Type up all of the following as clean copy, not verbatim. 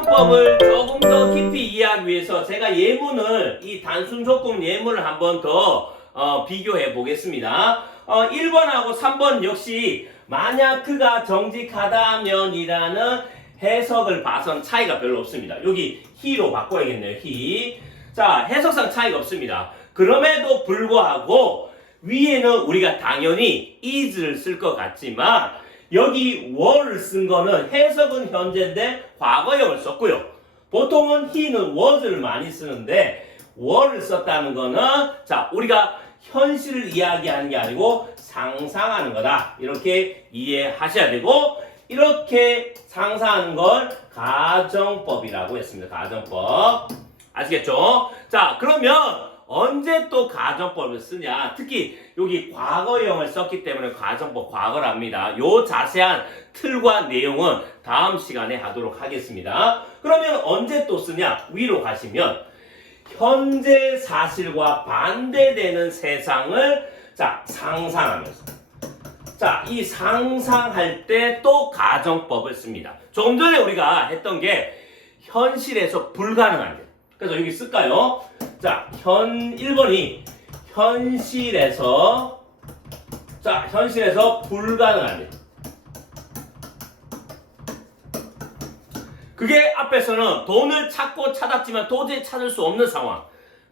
가정법을 조금 더 깊이 이해하기 위해서 제가 예문을 이 단순 조건 예문을 한번 더 비교해 보겠습니다. 1번하고 3번 역시 만약 그가 정직하다면이라는 해석을 봐선 차이가 별로 없습니다. 여기 he로 바꿔야겠네요. he. 자, 해석상 차이가 없습니다. 그럼에도 불구하고 위에는 우리가 당연히 is를 쓸 것 같지만 여기 were를 쓴 거는 해석은 현재인데 과거형을 썼고요. 보통은 he는 was를 많이 쓰는데 were를 썼다는 거는 자, 우리가 현실을 이야기하는 게 아니고 상상하는 거다. 이렇게 이해하셔야 되고 이렇게 상상하는 걸 가정법이라고 했습니다. 가정법. 아시겠죠? 자, 그러면 언제 또 가정법을 쓰냐? 특히 여기 과거형을 썼기 때문에 가정법 과거랍니다. 요 자세한 틀과 내용은 다음 시간에 하도록 하겠습니다. 그러면 언제 또 쓰냐? 위로 가시면 현재 사실과 반대되는 세상을 자, 상상하면서 자, 이 상상할 때 또 가정법을 씁니다. 조금 전에 우리가 했던 게 현실에서 불가능한 게. 그래서 여기 쓸까요? 자, 1번이 현실에서 불가능한 게. 그게 앞에서는 돈을 찾았지만 도저히 찾을 수 없는 상황.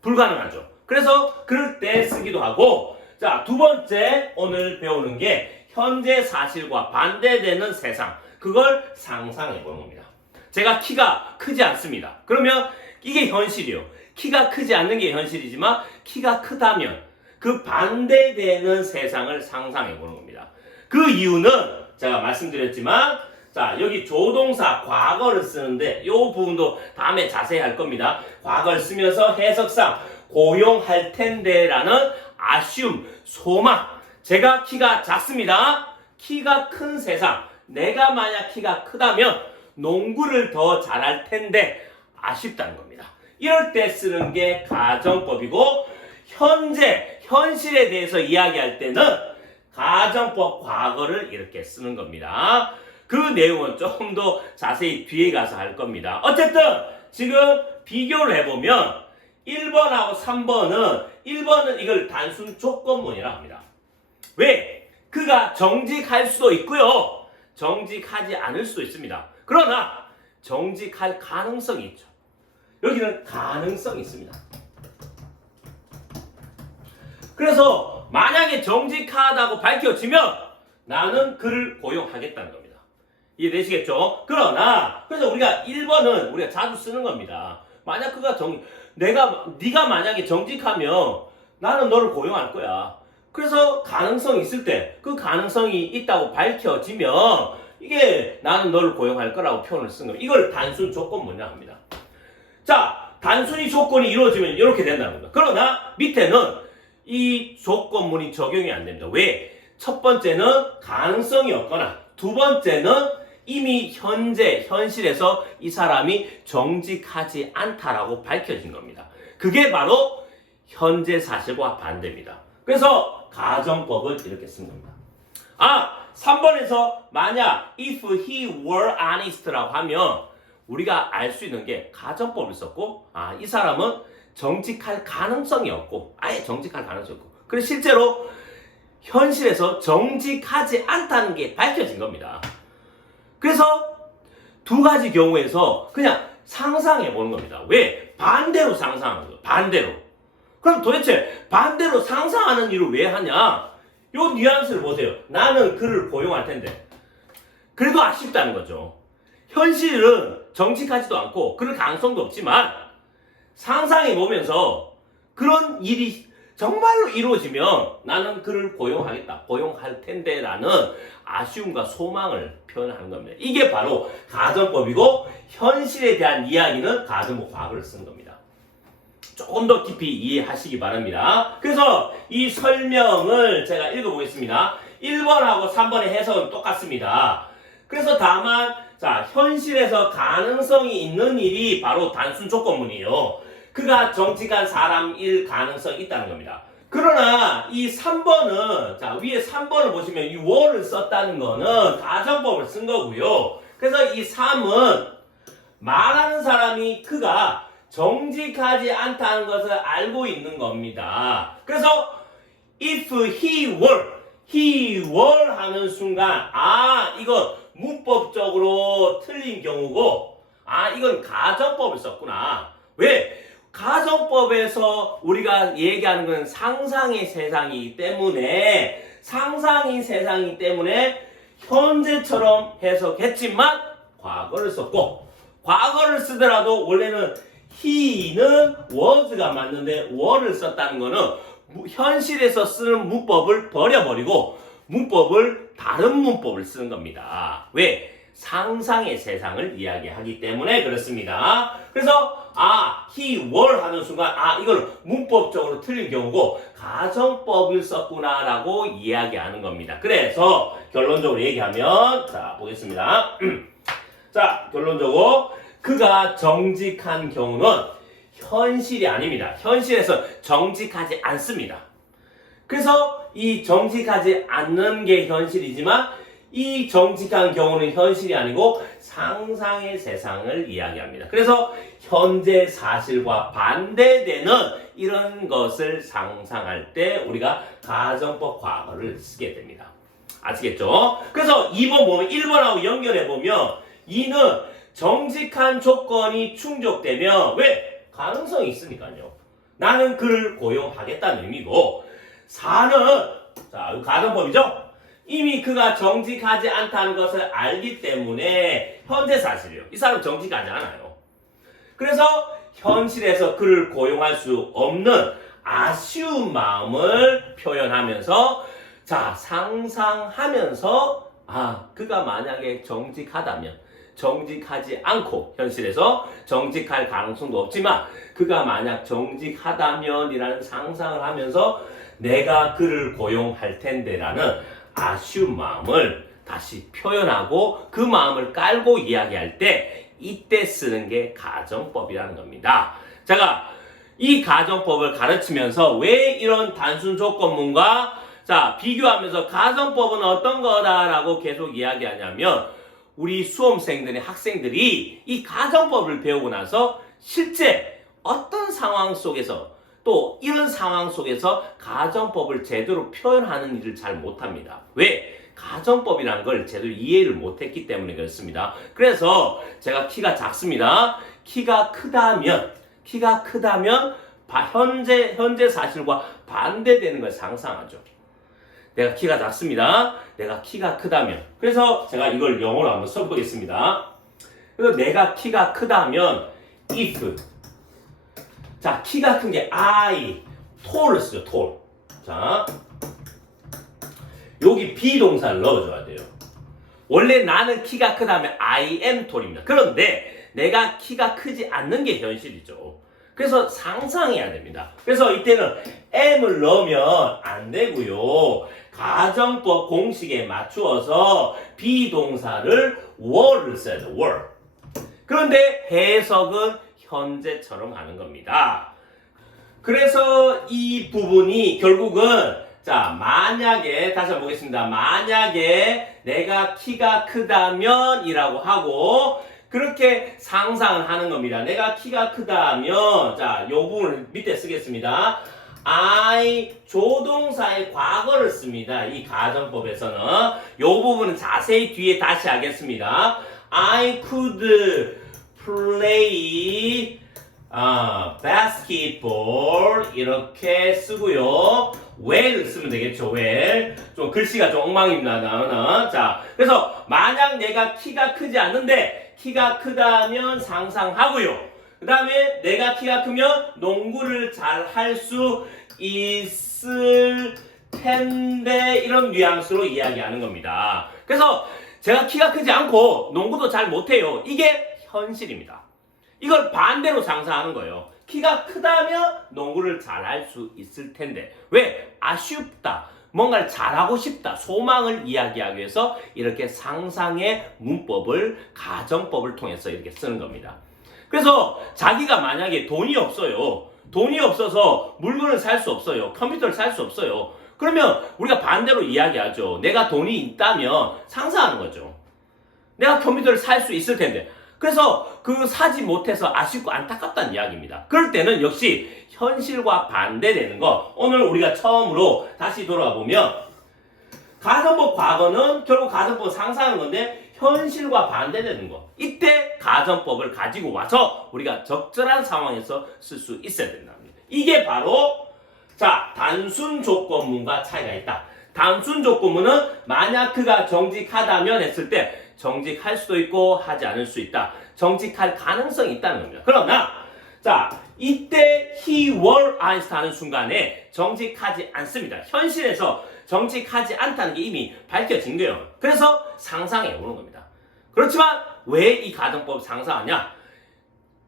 불가능하죠. 그래서 그럴 때 쓰기도 하고 자, 두 번째 오늘 배우는 게 현재 사실과 반대되는 세상. 그걸 상상해 보는 겁니다. 제가 키가 크지 않습니다. 그러면 이게 현실이요. 키가 크지 않는 게 현실이지만 키가 크다면 그 반대되는 세상을 상상해 보는 겁니다. 그 이유는 제가 말씀드렸지만 자, 여기 조동사 과거를 쓰는데 이 부분도 다음에 자세히 할 겁니다. 과거를 쓰면서 해석상 고용할 텐데 라는 assume, 소망. 제가 키가 작습니다. 키가 큰 세상. 내가 만약 키가 크다면 농구를 더 잘할 텐데 아쉽다는 겁니다. 이럴 때 쓰는 게 가정법이고 현실에 대해서 이야기할 때는 가정법 과거를 이렇게 쓰는 겁니다. 그 내용은 조금 더 자세히 뒤에 가서 할 겁니다. 어쨌든 지금 비교를 해보면 1번하고 1번은 이걸 단순 조건문이라 합니다. 왜? 그가 정직할 수도 있고요. 정직하지 않을 수도 있습니다. 그러나 정직할 가능성이 있죠. 여기는 가능성이 있습니다. 그래서 만약에 정직하다고 밝혀지면 나는 그를 고용하겠다는 겁니다. 이해되시겠죠? 그래서 우리가 1번은 우리가 자주 쓰는 겁니다. 만약 그가 네가 만약에 정직하면 나는 너를 고용할 거야. 그래서 가능성이 있을 때 그 가능성이 있다고 밝혀지면 이게 나는 너를 고용할 거라고 표현을 쓴 겁니다. 이걸 단순 조건문이라고 합니다. 자, 단순히 조건이 이루어지면 이렇게 된다는 겁니다. 그러나 밑에는 이 조건문이 적용이 안 됩니다. 왜? 첫 번째는 가능성이 없거나 두 번째는 이미 현실에서 이 사람이 정직하지 않다라고 밝혀진 겁니다. 그게 바로 현재 사실과 반대입니다. 그래서 가정법을 이렇게 쓴 겁니다. 3번에서 만약 if he were honest라고 하면 우리가 알 수 있는 게 가정법을 썼고 이 사람은 정직할 가능성이 없고 아예 정직할 가능성이 없고 그래서 실제로 현실에서 정직하지 않다는 게 밝혀진 겁니다. 그래서 두 가지 경우에서 그냥 상상해 보는 겁니다. 왜? 반대로 상상하는 거예요. 반대로. 그럼 도대체 반대로 상상하는 일을 왜 하냐? 요 뉘앙스를 보세요. 나는 그를 고용할 텐데. 그래도 아쉽다는 거죠. 현실은 정직하지도 않고 그럴 가능성도 없지만 상상해 보면서 그런 일이 정말로 이루어지면 나는 그를 고용하겠다. 고용할 텐데 라는 아쉬움과 소망을 표현하는 겁니다. 이게 바로 가정법이고 현실에 대한 이야기는 가정법 과거를 쓰는 겁니다. 조금 더 깊이 이해하시기 바랍니다. 그래서 이 설명을 제가 읽어보겠습니다. 1번하고 3번의 해석은 똑같습니다. 그래서 다만 자, 현실에서 가능성이 있는 일이 바로 단순 조건문이에요. 그가 정직한 사람일 가능성이 있다는 겁니다. 그러나 이 3번은 자, 위에 3번을 보시면 이 were를 썼다는 거는 가정법을 쓴 거고요. 그래서 이 3은 말하는 사람이 그가 정직하지 않다는 것을 알고 있는 겁니다. 그래서 if he were 하는 순간 이건 문법적으로 틀린 경우고 이건 가정법을 썼구나. 왜? 가정법에서 우리가 얘기하는 건 상상의 세상이기 때문에 현재처럼 해석했지만 과거를 썼고, 과거를 쓰더라도 원래는 he는 was가 맞는데 were를 썼다는 거는 현실에서 쓰는 문법을 버려버리고 다른 문법을 쓰는 겁니다. 왜? 상상의 세상을 이야기하기 때문에 그렇습니다. 그래서 he were 하는 순간 이걸 문법적으로 틀린 경우고 가정법을 썼구나 라고 이야기하는 겁니다. 그래서 결론적으로 얘기하면 보겠습니다. 자, 결론적으로 그가 정직한 경우는 현실이 아닙니다. 현실에서 정직하지 않습니다. 그래서 이 정직하지 않는 게 현실이지만 이 정직한 경우는 현실이 아니고 상상의 세상을 이야기합니다. 그래서 현재 사실과 반대되는 이런 것을 상상할 때 우리가 가정법 과거를 쓰게 됩니다. 아시겠죠? 그래서 2번 보면 1번하고 연결해 보면 2는 정직한 조건이 충족되면 왜? 가능성이 있으니까요. 나는 그를 고용하겠다는 의미고 4는 가정법이죠? 이미 그가 정직하지 않다는 것을 알기 때문에 현재 사실이에요. 이 사람 정직하지 않아요. 그래서 현실에서 그를 고용할 수 없는 아쉬운 마음을 표현하면서 상상하면서 그가 만약에 정직하지 않고 현실에서 정직할 가능성도 없지만 그가 만약 정직하다면 이라는 상상을 하면서 내가 그를 고용할 텐데라는 아쉬운 마음을 다시 표현하고 그 마음을 깔고 이야기할 때 이때 쓰는 게 가정법이라는 겁니다. 제가 이 가정법을 가르치면서 왜 이런 단순 조건문과 비교하면서 가정법은 어떤 거다라고 계속 이야기하냐면 우리 수험생들이 학생들이 이 가정법을 배우고 나서 실제 어떤 상황 속에서 또 이런 상황 속에서 가정법을 제대로 표현하는 일을 잘 못합니다. 왜? 가정법이라는 걸 제대로 이해를 못했기 때문에 그렇습니다. 그래서 제가 키가 작습니다. 키가 크다면 현재 사실과 반대되는 걸 상상하죠. 내가 키가 작습니다. 내가 키가 크다면. 그래서 제가 이걸 영어로 한번 써보겠습니다. 그래서 내가 키가 크다면 if 키가 큰 게 tall을 쓰죠. tall. 여기 비동사를 넣어줘야 돼요. 원래 나는 키가 크다면 I am tall입니다. 그런데 내가 키가 크지 않는 게 현실이죠. 그래서 상상해야 됩니다. 그래서 이때는 am을 넣으면 안 되고요. 가정법 공식에 맞추어서 비동사를 were를 써야 돼요. were. 그런데 해석은 현재처럼 하는 겁니다. 그래서 이 부분이 결국은 만약에 다시 한번 보겠습니다. 만약에 내가 키가 크다면 이라고 하고 그렇게 상상을 하는 겁니다. 내가 키가 크다면 요 부분을 밑에 쓰겠습니다. I 조동사의 과거를 씁니다. 이 가정법에서는 요 부분은 자세히 뒤에 다시 하겠습니다. I could play basketball 이렇게 쓰고요. well을 쓰면 되겠죠. well. 좀 글씨가 좀 엉망입니다. 나는. 그래서 만약 내가 키가 크지 않는데 키가 크다면 상상하고요. 그 다음에 내가 키가 크면 농구를 잘 할 수 있을 텐데 이런 뉘앙스로 이야기하는 겁니다. 그래서 제가 키가 크지 않고 농구도 잘 못해요. 이게 현실입니다. 이걸 반대로 상상하는 거예요. 키가 크다면 농구를 잘할 수 있을 텐데 왜? 아쉽다. 뭔가를 잘하고 싶다. 소망을 이야기하기 위해서 이렇게 상상의 문법을 가정법을 통해서 이렇게 쓰는 겁니다. 그래서 자기가 만약에 돈이 없어요. 돈이 없어서 물건을 살 수 없어요. 컴퓨터를 살 수 없어요. 그러면 우리가 반대로 이야기하죠. 내가 돈이 있다면 상상하는 거죠. 내가 컴퓨터를 살 수 있을 텐데 그래서 그 사지 못해서 아쉽고 안타깝다는 이야기입니다. 그럴 때는 역시 현실과 반대되는 거, 오늘 우리가 처음으로 다시 돌아가 보면 가정법 과거는 결국 가정법 상상하는 건데 현실과 반대되는 거, 이때 가정법을 가지고 와서 우리가 적절한 상황에서 쓸 수 있어야 된답니다. 이게 바로 자 단순 조건문과 차이가 있다. 단순 조건문은 만약 그가 정직하다면 했을 때 정직할 수도 있고 하지 않을 수 있다. 정직할 가능성이 있다는 겁니다. 그러나 자 이때 he were Einstein 하는 순간에 정직하지 않습니다. 현실에서 정직하지 않다는 게 이미 밝혀진 거예요. 그래서 상상해 오는 겁니다. 그렇지만 왜 이 가정법 상상하냐?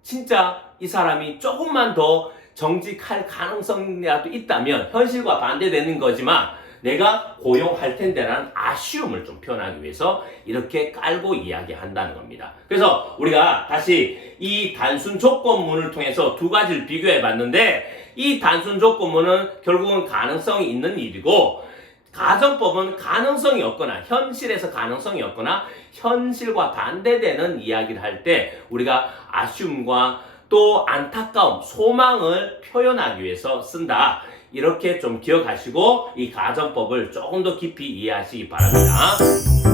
진짜 이 사람이 조금만 더 정직할 가능성이라도 있다면 현실과 반대되는 거지만 내가 고용할 텐데라는 아쉬움을 좀 표현하기 위해서 이렇게 깔고 이야기한다는 겁니다. 그래서 우리가 다시 이 단순 조건문을 통해서 두 가지를 비교해 봤는데 이 단순 조건문은 결국은 가능성이 있는 일이고 가정법은 가능성이 없거나 현실에서 가능성이 없거나 현실과 반대되는 이야기를 할 때 우리가 아쉬움과 또 안타까움, 소망을 표현하기 위해서 쓴다. 이렇게 좀 기억하시고 이 가정법을 조금 더 깊이 이해하시기 바랍니다.